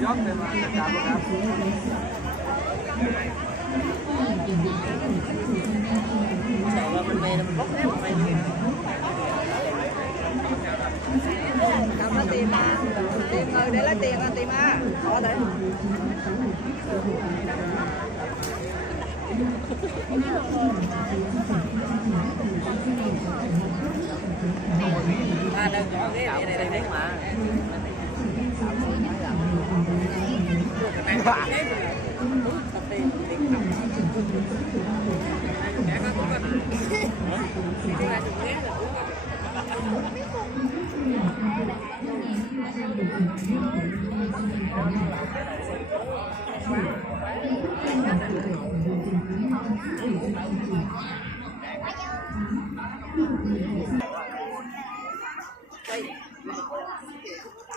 giót thì mà đạp đạp. Sợ là mình về là mình bốc hết mình về. Cầm nó tìm ơi, để lấy tiền ra tìm có đấy. Đâu có cái này đấy mà.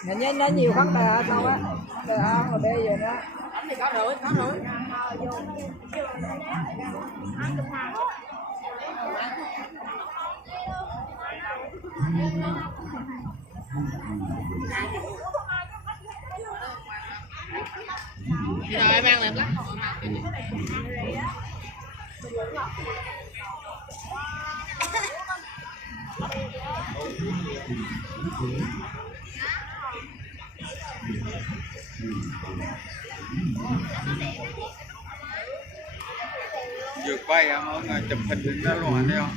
Hình như nó nhiều vấn đề sao á, từ A mà B về đó. Anh thì có rồi. Rồi em ăn làm lắm. Vượt bay à, mọi người chụp hình đứng ra luôn thấy không?